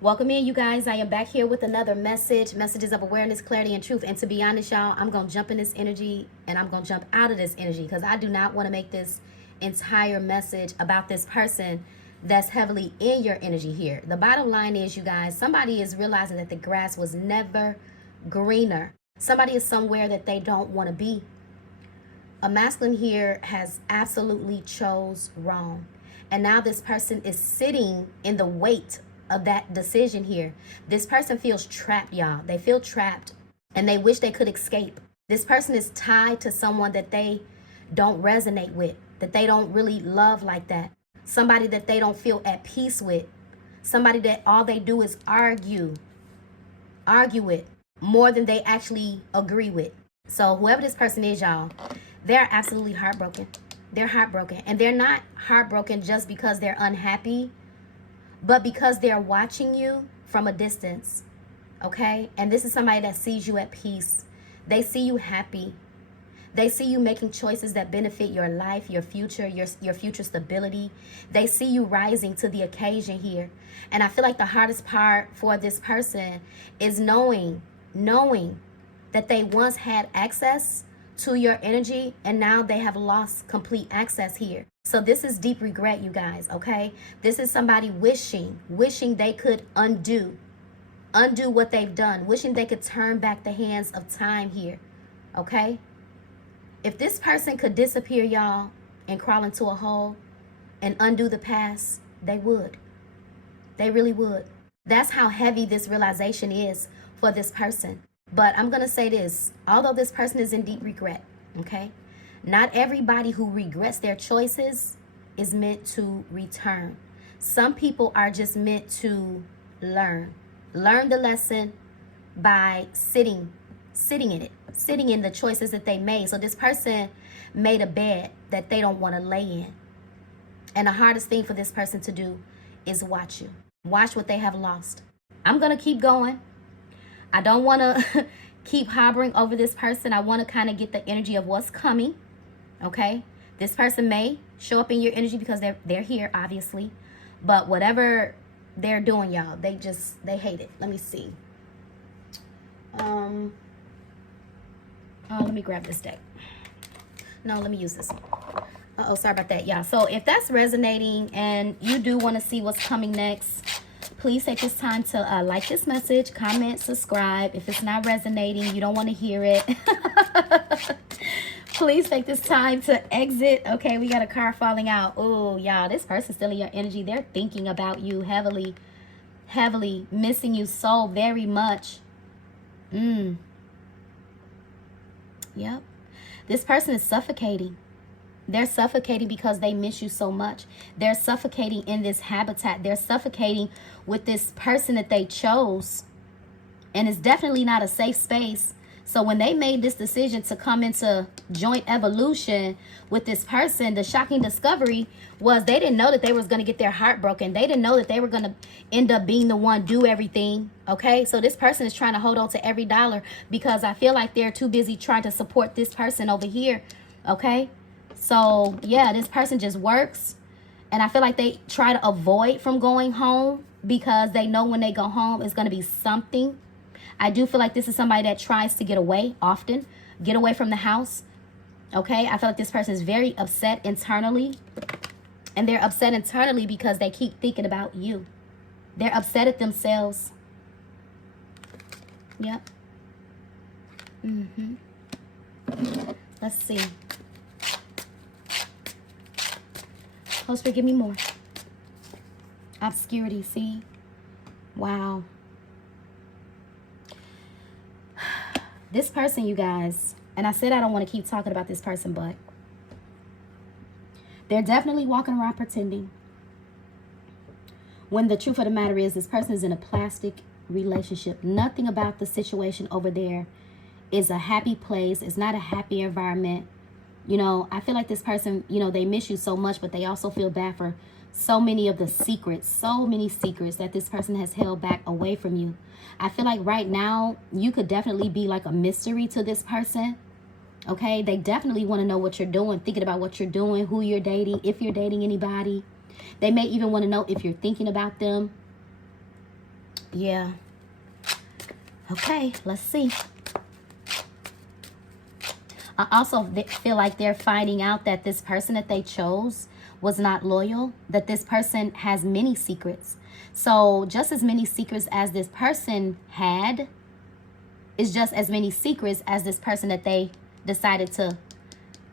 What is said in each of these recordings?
Welcome in, you guys. I am back here with another messages of awareness, clarity, and truth. And to be honest, y'all, I'm going to jump in this energy and I'm going to jump out of this energy because I do not want to make this entire message about this person that's heavily in your energy here. The bottom line is, you guys, somebody is realizing that the grass was never greener. Somebody is somewhere that they don't want to be. A masculine here has absolutely chose wrong. And now this person is sitting in the weight of that decision here. This person feels trapped, y'all. They feel trapped and they wish they could escape. This person is tied to someone that they don't resonate with, that they don't really love like that. Somebody that they don't feel at peace with. Somebody that all they do is argue with more than they actually agree with. So whoever this person is, y'all, they're absolutely heartbroken. They're heartbroken. And they're not heartbroken just because they're unhappy, but because they're watching you from a distance, okay? And this is somebody that sees you at peace. They see you happy. They see you making choices that benefit your life, your future, your future stability. They see you rising to the occasion here. And I feel like the hardest part for this person is knowing that they once had access to your energy and now they have lost complete access here. So this is deep regret, you guys, okay? This is somebody wishing they could undo what they've done, wishing they could turn back the hands of time here, okay? If this person could disappear, y'all, and crawl into a hole and undo the past, they would. They really would. That's how heavy this realization is for this person. But I'm going to say this, although this person is in deep regret, okay? Not everybody who regrets their choices is meant to return. Some people are just meant to learn the lesson by sitting in it, sitting in the choices that they made. So this person made a bed that they don't want to lay in. And the hardest thing for this person to do is watch what they have lost. I'm going to keep going. I don't want to keep harboring over this person. I want to kind of get the energy of what's coming. Okay, this person may show up in your energy because they're here, obviously, but whatever they're doing, y'all, they hate it. Let me see. Oh, let me grab this deck. No, let me use this one. Sorry about that, y'all. So if that's resonating and you do want to see what's coming next, please take this time to like this message, comment, subscribe. If it's not resonating, you don't want to hear it, please take this time to exit. Okay, we got a card falling out. Oh, y'all, this person's still in your energy. They're thinking about you heavily, missing you so very much. Yep. This person is suffocating. They're suffocating because they miss you so much. They're suffocating in this habitat. They're suffocating with this person that they chose. And it's definitely not a safe space. So when they made this decision to come into joint evolution with this person, the shocking discovery was they didn't know that they was going to get their heart broken. They didn't know that they were going to end up being the one do everything. Okay, so this person is trying to hold on to every dollar because I feel like they're too busy trying to support this person over here. Okay, so yeah, this person just works. And I feel like they try to avoid from going home because they know when they go home, it's going to be something. I do feel like this is somebody that tries to get away often, get away from the house. Okay, I feel like this person is very upset internally. And they're upset internally because they keep thinking about you. They're upset at themselves. Yep. Let's see. Host, give me more. Obscurity, see? Wow. This person, you guys, and I said I don't want to keep talking about this person, but they're definitely walking around pretending. When the truth of the matter is, this person is in a plastic relationship. Nothing about the situation over there is a happy place. It's not a happy environment. You know, I feel like this person, you know, they miss you so much, but they also feel bad for so many of the secrets, so many secrets that this person has held back away from you. I feel like right now, you could definitely be like a mystery to this person. Okay, they definitely want to know what you're doing, thinking about what you're doing, who you're dating, if you're dating anybody. They may even want to know if you're thinking about them. Yeah. Okay, let's see. I also feel like they're finding out that this person that they chose was not loyal, that this person has many secrets. So just as many secrets as this person had is just as many secrets as this person that they decided to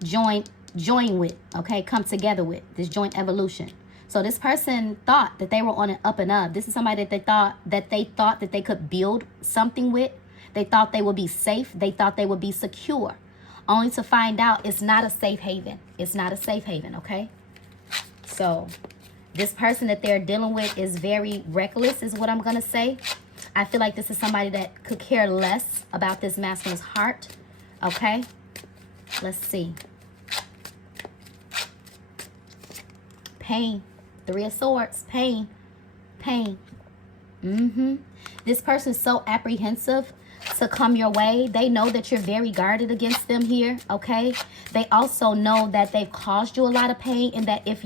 join with, okay, come together with, this joint evolution. So this person thought that they were on an up and up. This is somebody that they thought that they could build something with. They thought they would be safe. They thought they would be secure, only to find out it's not a safe haven. It's not a safe haven, okay? So this person that they're dealing with is very reckless, is what I'm going to say. I feel like this is somebody that could care less about this masculine's heart, okay? Let's see. Pain. 3 of Swords. Pain. Pain. This person's so apprehensive to come your way. They know that you're very guarded against them here, okay? They also know that they've caused you a lot of pain, and that if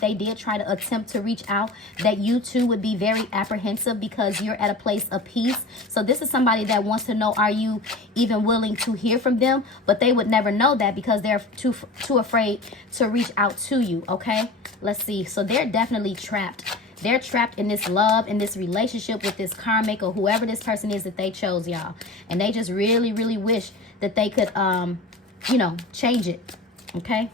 they did try to attempt to reach out, that you too would be very apprehensive because you're at a place of peace. So this is somebody that wants to know, are you even willing to hear from them? But they would never know that because they're too afraid to reach out to you, okay? Let's see. So they're definitely trapped. They're trapped in this love, in this relationship with this karmic or whoever this person is that they chose, y'all. And they just really, really wish that they could, you know, change it. Okay?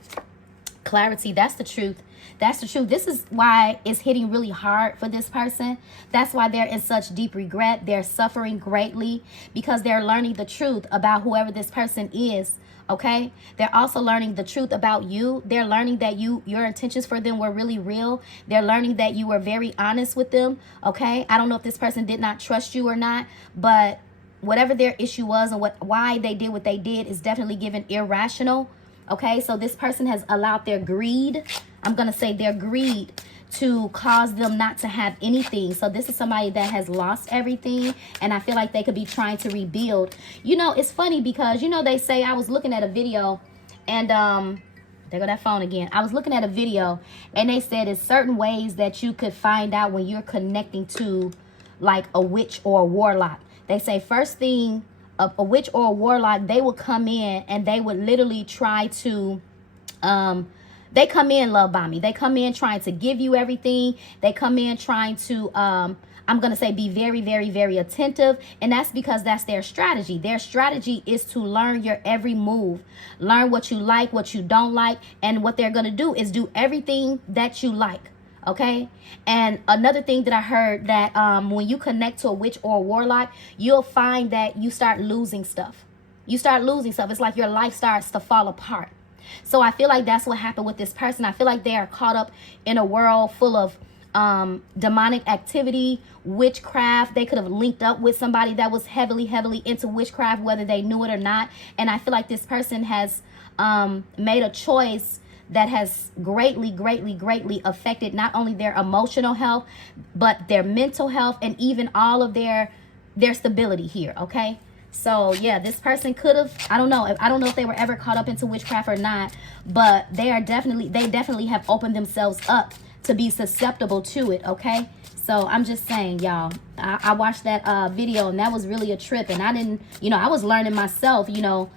Clarity. That's the truth. That's the truth. This is why it's hitting really hard for this person. That's why they're in such deep regret. They're suffering greatly because they're learning the truth about whoever this person is. Okay, they're also learning the truth about you. They're learning that your intentions for them were really real. They're learning that you were very honest with them. Okay, I don't know if this person did not trust you or not, but whatever their issue was and why they did what they did is definitely given irrational. Okay, so this person has allowed their greed, I'm gonna say their greed, to cause them not to have anything. So this is somebody that has lost everything, and I feel like they could be trying to rebuild. You know, it's funny because, you know, they say, I was looking at a video, and there go that phone again. I was looking at a video, and they said it's certain ways that you could find out when you're connecting to like a witch or a warlock. They say first thing, a witch or a warlock, they will come in and they would literally try to they come in love bombing. They come in trying to give you everything. They come in trying to, I'm going to say, be very, very, very attentive. And that's because that's their strategy. Their strategy is to learn your every move. Learn what you like, what you don't like. And what they're going to do is do everything that you like. Okay. And another thing that I heard, that when you connect to a witch or a warlock, you'll find that you start losing stuff. You start losing stuff. It's like your life starts to fall apart. So I feel like that's what happened with this person. I feel like they are caught up in a world full of demonic activity, witchcraft. They could have linked up with somebody that was heavily, heavily into witchcraft, whether they knew it or not. And I feel like this person has made a choice that has greatly, greatly, greatly affected not only their emotional health, but their mental health and even all of their stability here, okay? So yeah, this person could have, I don't know if they were ever caught up into witchcraft or not, but they definitely have opened themselves up to be susceptible to it, okay? So I'm just saying, y'all, I watched that video, and that was really a trip, and I didn't, you know, I was learning myself, you know,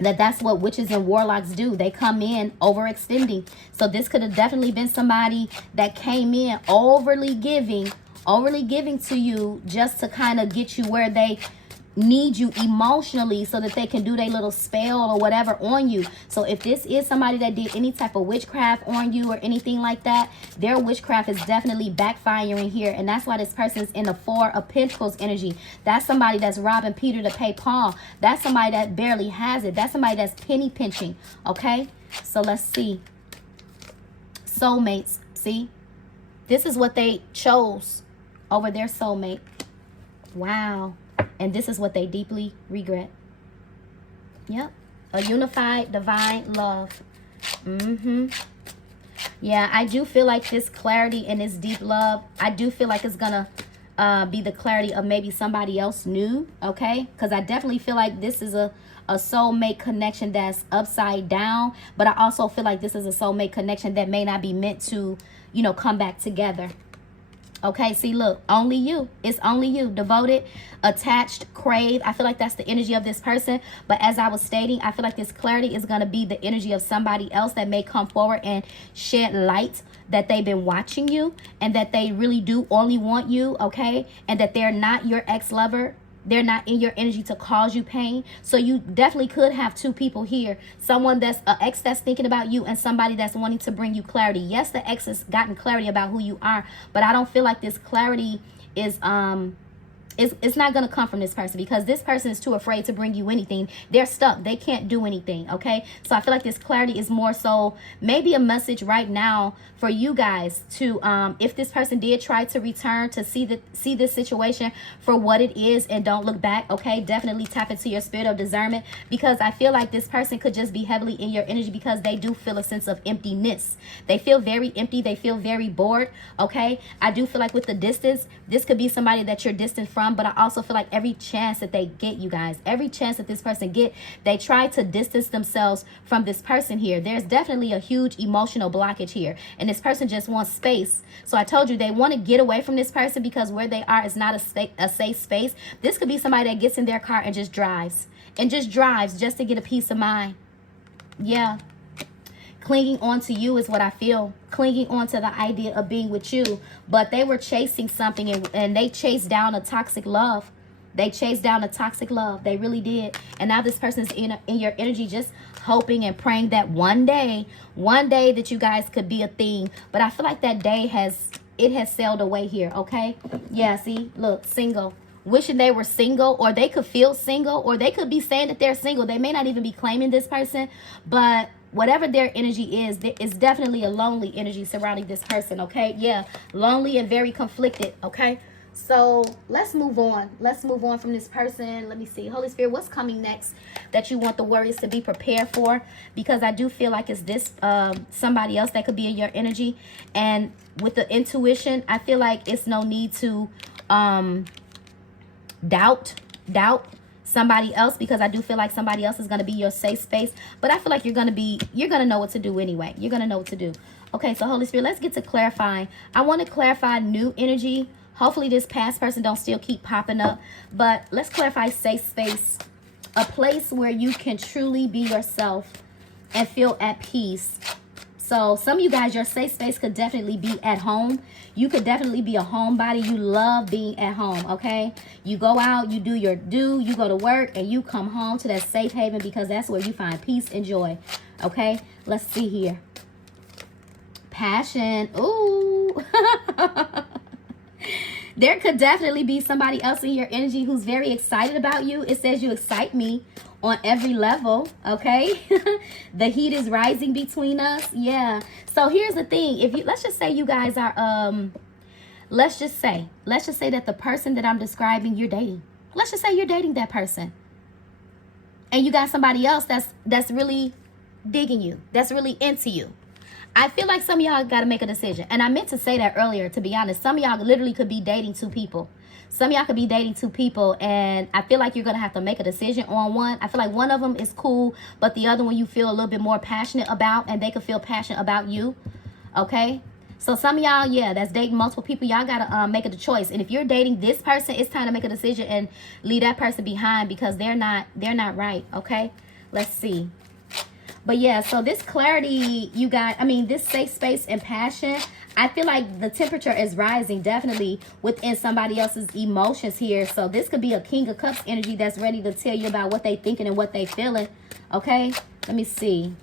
that's what witches and warlocks do. They come in overextending. So this could have definitely been somebody that came in overly giving to you just to kind of get you where they need you emotionally so that they can do their little spell or whatever on you. So if this is somebody that did any type of witchcraft on you or anything like that, their witchcraft is definitely backfiring here. And that's why this person's in the 4 of Pentacles energy. That's somebody that's robbing Peter to pay Paul. That's somebody that barely has it. That's somebody that's penny pinching. Okay, so let's see. Soulmates. See, this is what they chose over their soulmate. Wow. And this is what they deeply regret. Yep. A unified divine love. Yeah, I do feel like this clarity and this deep love, I do feel like it's gonna be the clarity of maybe somebody else new, okay? Because I definitely feel like this is a soulmate connection that's upside down, but I also feel like this is a soulmate connection that may not be meant to, you know, come back together. Okay, see, look, only you. It's only you. Devoted, attached, crave. I feel like that's the energy of this person. But as I was stating, I feel like this clarity is going to be the energy of somebody else that may come forward and shed light that they've been watching you and that they really do only want you, okay? And that they're not your ex-lover. They're not in your energy to cause you pain. So you definitely could have two people here. Someone that's an ex that's thinking about you and somebody that's wanting to bring you clarity. Yes, the ex has gotten clarity about who you are, but I don't feel like this clarity is it's not going to come from this person, because this person is too afraid to bring you anything. They're stuck. They can't do anything, okay? So I feel like this clarity is more so maybe a message right now for you guys to, if this person did try to return, to see this situation for what it is and don't look back, okay? Definitely tap into your spirit of discernment, because I feel like this person could just be heavily in your energy because they do feel a sense of emptiness. They feel very empty. They feel very bored, okay? I do feel like with the distance, this could be somebody that you're distant from. But I also feel like every chance that they get, you guys, every chance that this person get, they try to distance themselves from this person here. There's definitely a huge emotional blockage here, and this person just wants space. So I told you they want to get away from this person because where they are is not a safe space. This could be somebody that gets in their car and just drives just to get a peace of mind. Yeah. Clinging on to you is what I feel. Clinging on to the idea of being with you. But they were chasing something, and they chased down a toxic love. They chased down a toxic love. They really did. And now this person's in your energy, just hoping and praying that one day that you guys could be a thing. But I feel like that day has sailed away here, okay? Yeah, see? Look, single. Wishing they were single, or they could feel single, or they could be saying that they're single. They may not even be claiming this person, but whatever their energy is, there is definitely a lonely energy surrounding this person, okay? Yeah, lonely and very conflicted, okay? So let's move on. Let's move on from this person. Let me see. Holy Spirit, what's coming next that you want the warriors to be prepared for? Because I do feel like it's this somebody else that could be in your energy. And with the intuition, I feel like it's no need to doubt somebody else, because I do feel like somebody else is going to be your safe space. But I feel like you're going to know what to do anyway. You're going to know what to do. Okay, so Holy Spirit, let's get to clarifying. I want to clarify new energy. Hopefully this past person don't still keep popping up. But let's clarify safe space. A place where you can truly be yourself and feel at peace. So some of you guys, your safe space could definitely be at home. You could definitely be a homebody. You love being at home, okay? You go out, you do your you go to work, and you come home to that safe haven because that's where you find peace and joy, okay? Let's see here. Passion. Ooh. There could definitely be somebody else in your energy who's very excited about you. It says you excite me on every level, okay? The heat is rising between us. Yeah. So here's the thing. If you, let's just say you guys are let's just say that the person that I'm describing, you're dating. Let's just say you're dating that person. And you got somebody else that's really digging you, that's really into you. I feel like some of y'all got to make a decision. And I meant to say that earlier, to be honest. Some of y'all literally could be dating two people. Some of y'all could be dating two people, and I feel like you're going to have to make a decision on one. I feel like one of them is cool, but the other one you feel a little bit more passionate about, and they could feel passionate about you, okay? So some of y'all, yeah, that's dating multiple people, y'all got to make a choice. And if you're dating this person, it's time to make a decision and leave that person behind because they're not right, okay? Let's see. But yeah, so this clarity you got, this safe space and passion, I feel like the temperature is rising definitely within somebody else's emotions here. So this could be a King of Cups energy that's ready to tell you about what they thinking and what they feeling. Okay, let me see.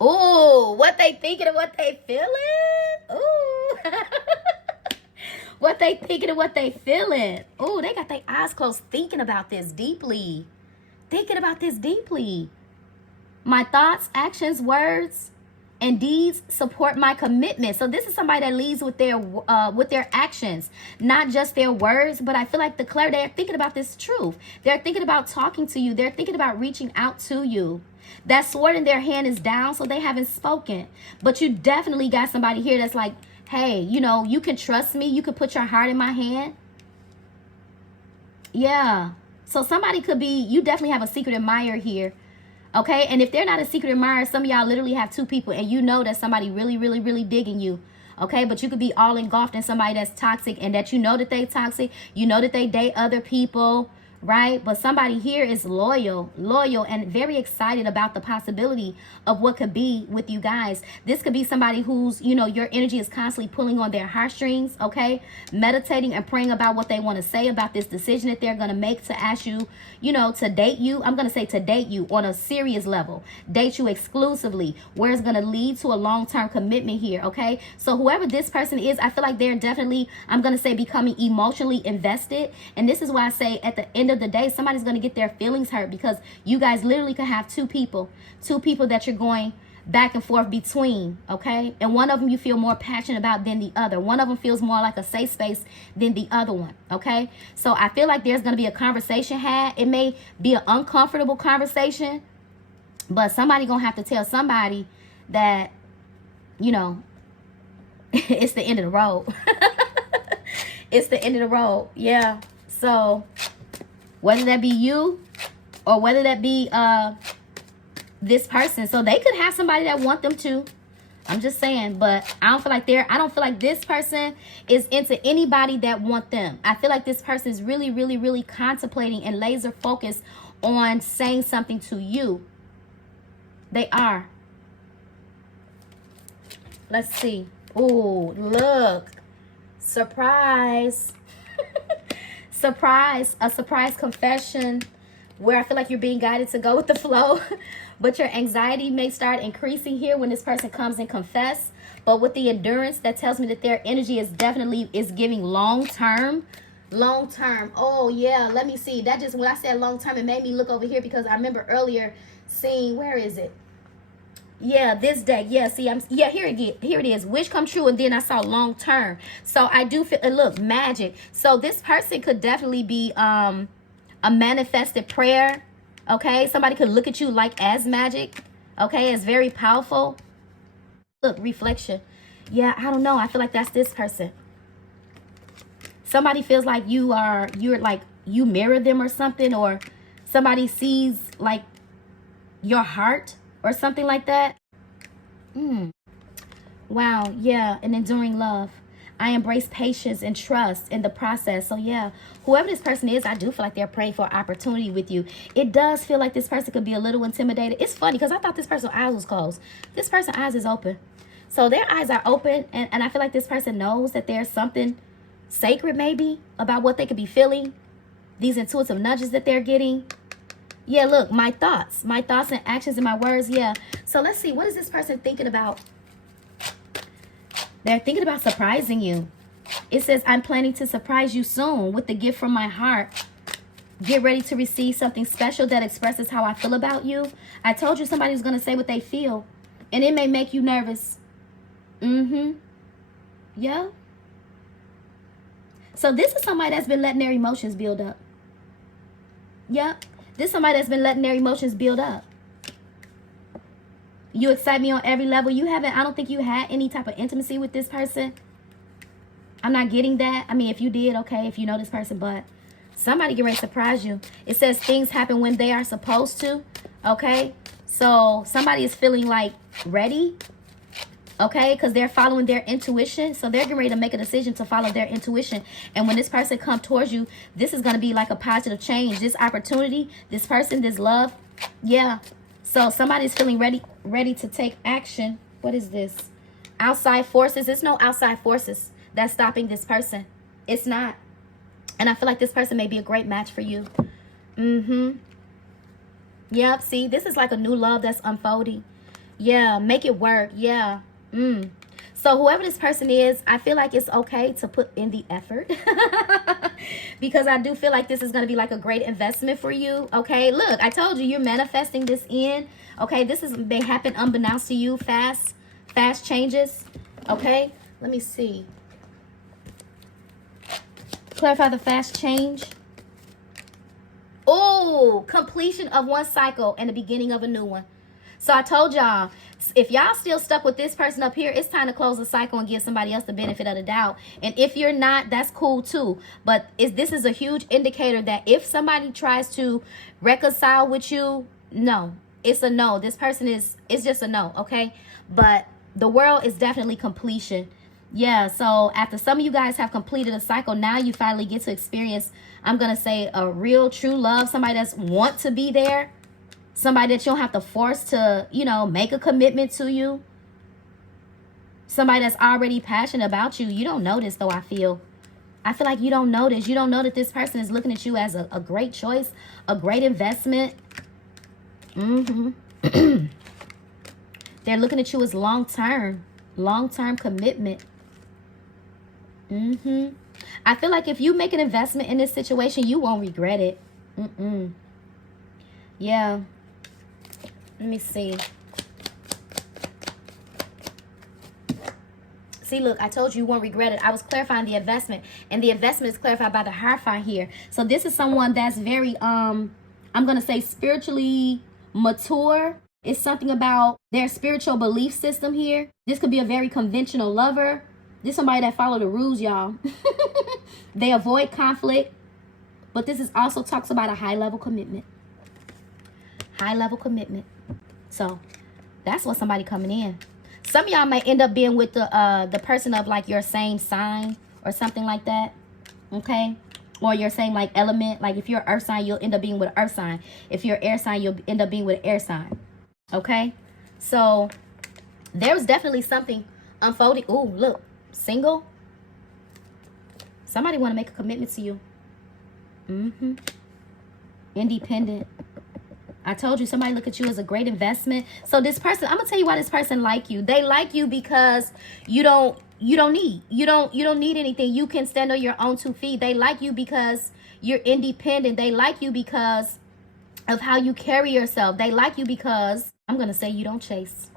Ooh, what they thinking and what they feeling? Ooh. What they thinking and what they feeling. Ooh, they got their eyes closed thinking about this deeply. Thinking about this deeply. My thoughts, actions, words, and deeds support my commitment. So this is somebody that leads with their actions, not just their words. But I feel like they're thinking about this truth. They're thinking about talking to you. They're thinking about reaching out to you. That sword in their hand is down, so they haven't spoken. But you definitely got somebody here that's like, hey, you can trust me. You can put your heart in my hand. Yeah. So somebody could be, you definitely have a secret admirer here. Okay, and if they're not a secret admirer, some of y'all literally have two people, and you know that somebody really, really, really digging you. Okay, but you could be all engulfed in somebody that's toxic, and that you know that they toxic, you know that they date other people, right? But somebody here is loyal, and very excited about the possibility of what could be with you guys. This could be somebody who's, you know, your energy is constantly pulling on their heartstrings, okay? Meditating and praying about what they want to say about this decision that they're going to make to ask you, you know, to date you. I'm going to say to date you on a serious level, date you exclusively, where it's going to lead to a long-term commitment here, okay? So whoever this person is, I feel like they're definitely, I'm going to say, becoming emotionally invested. And this is why I say at the end of the day, somebody's going to get their feelings hurt, because you guys literally could have two people that you're going back and forth between, okay? And one of them you feel more passionate about than the other. One of them feels more like a safe space than the other one, okay? So I feel like there's going to be a conversation had. It may be an uncomfortable conversation, but somebody going to have to tell somebody that, you know, it's the end of the road. It's the end of the road, yeah. So whether that be you or whether that be this person. So they could have somebody that want them to. I'm just saying, but I don't feel like this person is into anybody that want them. I feel like this person is really, really, really contemplating and laser focused on saying something to you. They are. Let's see. Oh, look. Surprise. Surprise. A surprise confession where I feel like you're being guided to go with the flow. But your anxiety may start increasing here when this person comes and confess. But with the endurance, that tells me that their energy is definitely giving long term. Long term. Oh, yeah. Let me see. That just, when I said long term, it made me look over here, because I remember earlier seeing, where is it? Yeah, this deck. Yeah, see, here it is. Wish come true, and then I saw long term. So I do feel, and look, magic. So this person could definitely be a manifested prayer. Okay, somebody could look at you like as magic. Okay, it's very powerful. Look, reflection. Yeah, I don't know. I feel like that's this person. Somebody feels like you mirror them or something, or somebody sees like your heart or something like that. Wow, yeah, an enduring love. I embrace patience and trust in the process. So yeah, whoever this person is, I do feel like they're praying for opportunity with you. It does feel like this person could be a little intimidated. It's funny because I thought this person's eyes was closed. This person's eyes is open. So their eyes are open, and I feel like this person knows that there's something sacred maybe about what they could be feeling. These intuitive nudges that they're getting. Yeah, look, my thoughts and actions and my words, yeah. So let's see, what is this person thinking about? They're thinking about surprising you. It says, I'm planning to surprise you soon with the gift from my heart. Get ready to receive something special that expresses how I feel about you. I told you somebody's going to say what they feel, and it may make you nervous. Yeah. So this is somebody that's been letting their emotions build up. Yep. This is somebody that's been letting their emotions build up. You excite me on every level. I don't think you had any type of intimacy with this person. I'm not getting that. I mean, if you did, okay, if you know this person, but somebody get ready to surprise you. It says things happen when they are supposed to, okay? So somebody is feeling like ready, okay, because they're following their intuition. So they're getting ready to make a decision to follow their intuition. And when this person comes towards you, this is going to be like a positive change. This opportunity, this person, this love, yeah. So somebody's feeling ready to take action. What is this? Outside forces. There's no outside forces that's stopping this person. It's not. And I feel like this person may be a great match for you. Yep, see, this is like a new love that's unfolding. Yeah, make it work. Yeah. So whoever this person is, I feel like it's okay to put in the effort. Because I do feel like this is going to be like a great investment for you. Okay, look, I told you, you're manifesting this in. Okay, may happen unbeknownst to you. Fast changes. Okay, let me see. Clarify the fast change. Oh, completion of one cycle and the beginning of a new one. So I told y'all, if y'all still stuck with this person up here, it's time to close the cycle and give somebody else the benefit of the doubt. And if you're not, that's cool too. But this is a huge indicator that if somebody tries to reconcile with you, no, it's a no. This person it's just a no, okay? But the world is definitely completion. Yeah, so after some of you guys have completed a cycle, now you finally get to experience, I'm going to say, a real true love. Somebody that's want to be there. Somebody that you don't have to force to, you know, make a commitment to you. Somebody that's already passionate about you. You don't know this, though, I feel like you don't know this. You don't know that this person is looking at you as a great choice, a great investment. They're looking at you as long-term commitment. I feel like if you make an investment in this situation, you won't regret it. Yeah. Let me see. See, look, I told you won't regret it. I was clarifying the investment, and the investment is clarified by the Hierophant here. So this is someone that's very, I'm going to say spiritually mature. It's something about their spiritual belief system here. This could be a very conventional lover. This is somebody that follow the rules, y'all. They avoid conflict. But this is also talks about a high-level commitment. High-level commitment. So that's what somebody coming in. Some of y'all may end up being with the person of like your same sign or something like that. Okay? Or your same like element. Like if you're earth sign, you'll end up being with an earth sign. If you're air sign, you'll end up being with an air sign. Okay? So there's definitely something unfolding. Ooh, look. Single. Somebody want to make a commitment to you. Independent. I told you somebody look at you as a great investment. So this person, I'm gonna tell you why this person like you. They like you because you don't need anything. You can stand on your own 2 feet. They like you because you're independent. They like you because of how you carry yourself. They like you because I'm gonna say you don't chase.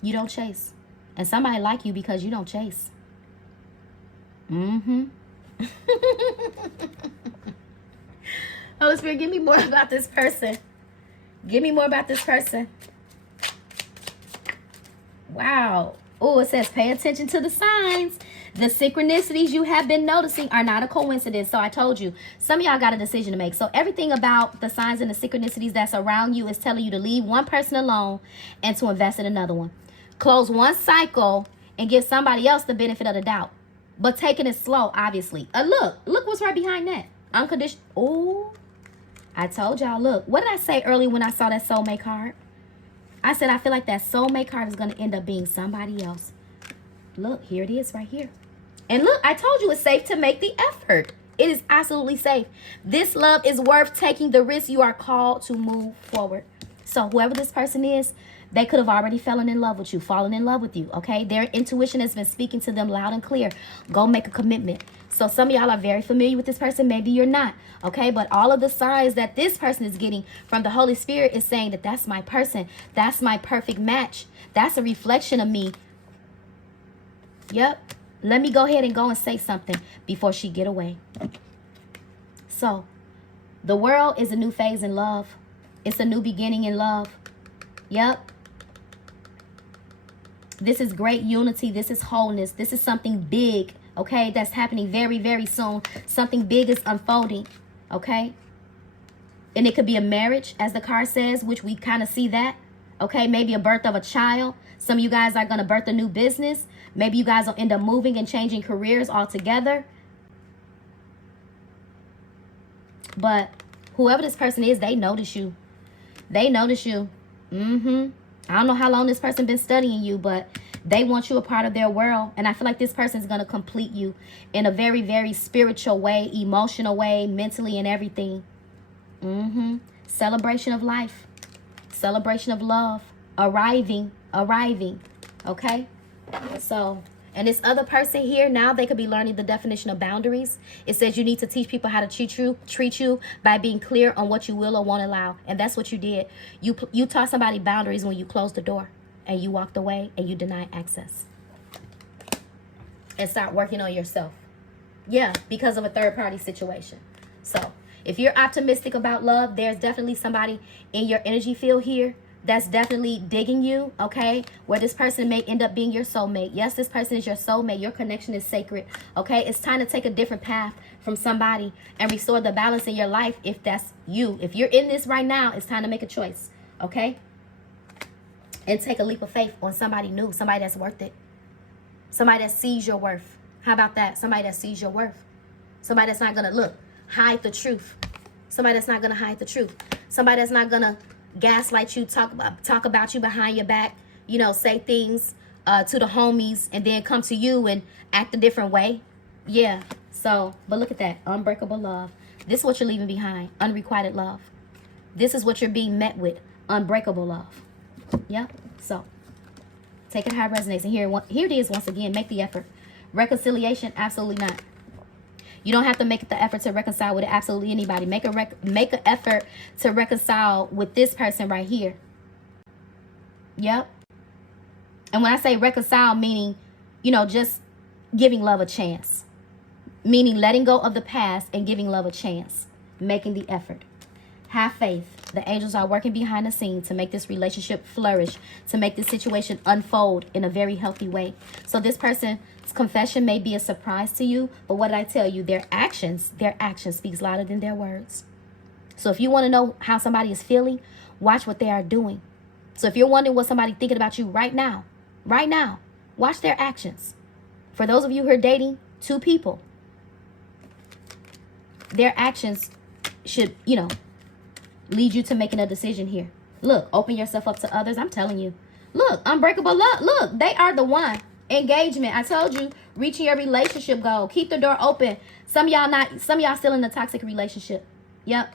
You don't chase. And somebody like you because you don't chase. Holy Spirit, give me more about this person. Give me more about this person. Wow. Oh, it says pay attention to the signs. The synchronicities you have been noticing are not a coincidence. So I told you, some of y'all got a decision to make. So everything about the signs and the synchronicities that's around you is telling you to leave one person alone and to invest in another one. Close one cycle and give somebody else the benefit of the doubt. But taking it slow, obviously. Look what's right behind that. Unconditional. Oh, I told y'all, look. What did I say earlier when I saw that soulmate card? I said I feel like that soulmate card is going to end up being somebody else. Look, here it is right here. And look, I told you it's safe to make the effort. It is absolutely safe. This love is worth taking the risk. You are called to move forward. So whoever this person is, they could have already fallen in love with you, okay? Their intuition has been speaking to them loud and clear. Go make a commitment. So some of y'all are very familiar with this person. Maybe you're not, okay? But all of the signs that this person is getting from the Holy Spirit is saying that that's my person. That's my perfect match. That's a reflection of me. Yep. Let me go ahead and go and say something before she get away. So the world is a new phase in love. It's a new beginning in love. Yep. This is great unity. This is wholeness. This is something big, okay, that's happening very, very soon. Something big is unfolding, okay? And it could be a marriage, as the card says, which we kind of see that, okay? Maybe a birth of a child. Some of you guys are going to birth a new business. Maybe you guys will end up moving and changing careers altogether. But whoever this person is, they notice you. They notice you. I don't know how long this person been studying you, but they want you a part of their world. And I feel like this person is going to complete you in a very, very spiritual way, emotional way, mentally and everything. Celebration of life. Celebration of love. Arriving. Okay? So, and this other person here, now they could be learning the definition of boundaries. It says you need to teach people how to treat you by being clear on what you will or won't allow. And that's what you did. You taught somebody boundaries when you closed the door and you walked away and you denied access. And start working on yourself. Yeah, because of a third party situation. So if you're optimistic about love, there's definitely somebody in your energy field here that's definitely digging you, okay? Where this person may end up being your soulmate. Yes, this person is your soulmate. Your connection is sacred, okay? It's time to take a different path from somebody and restore the balance in your life if that's you. If you're in this right now, it's time to make a choice, okay? And take a leap of faith on somebody new, somebody that's worth it. Somebody that sees your worth. How about that? Somebody that sees your worth. Somebody that's not going to, hide the truth. Somebody that's not going to hide the truth. Somebody that's not going to gaslight you, talk about you behind your back, say things to the homies and then come to you and act a different way. Yeah. So, but look at that. Unbreakable love. This is what you're leaving behind. Unrequited love. This is what you're being met with. Unbreakable love. Yeah. So, take it how it resonates. And here it is once again. Make the effort. Reconciliation? Absolutely not. You don't have to make the effort to reconcile with absolutely anybody. Make an effort to reconcile with this person right here. Yep. And when I say reconcile, meaning, just giving love a chance. Meaning letting go of the past and giving love a chance. Making the effort. Have faith. The angels are working behind the scenes to make this relationship flourish, to make this situation unfold in a very healthy way. So this person's confession may be a surprise to you, but what did I tell you? Their actions speaks louder than their words. So if you want to know how somebody is feeling, watch what they are doing. So if you're wondering what somebody's thinking about you right now, watch their actions. For those of you who are dating two people, their actions should, lead you to making a decision here. Look, open yourself up to others. I'm telling you. Look, unbreakable love. Look, they are the one. Engagement. I told you, reaching your relationship goal. Keep the door open. Some of y'all still in a toxic relationship. Yep.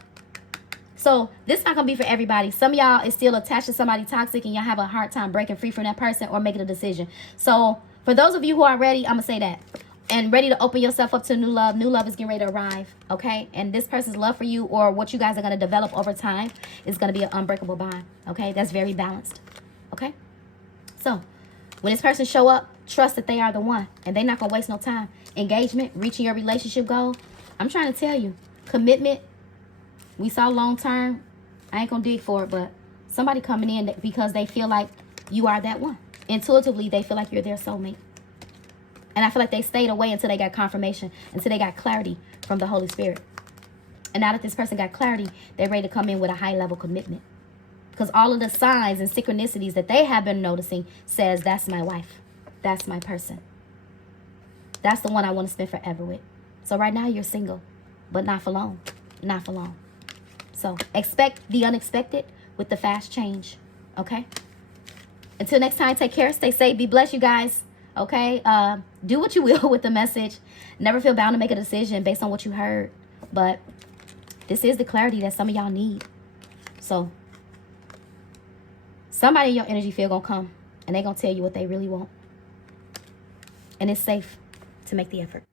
So this not gonna be for everybody. Some of y'all is still attached to somebody toxic and y'all have a hard time breaking free from that person or making a decision. So for those of you who are ready, I'm gonna say that. And ready to open yourself up to new love. New love is getting ready to arrive, okay? And this person's love for you or what you guys are going to develop over time is going to be an unbreakable bond, okay? That's very balanced, okay? So, when this person show up, trust that they are the one. And they're not going to waste no time. Engagement, reaching your relationship goal. I'm trying to tell you. Commitment, we saw long term. I ain't going to dig for it, but somebody coming in because they feel like you are that one. Intuitively, they feel like you're their soulmate. And I feel like they stayed away until they got confirmation, until they got clarity from the Holy Spirit. And now that this person got clarity, they're ready to come in with a high-level commitment. Because all of the signs and synchronicities that they have been noticing says, that's my wife. That's my person. That's the one I want to spend forever with. So right now you're single, but not for long. Not for long. So expect the unexpected with the fast change. Okay? Until next time, take care. Stay safe. Be blessed, you guys. Okay, do what you will with the message. Never feel bound to make a decision based on what you heard. But this is the clarity that some of y'all need. So somebody in your energy field gonna come and they gonna tell you what they really want. And it's safe to make the effort.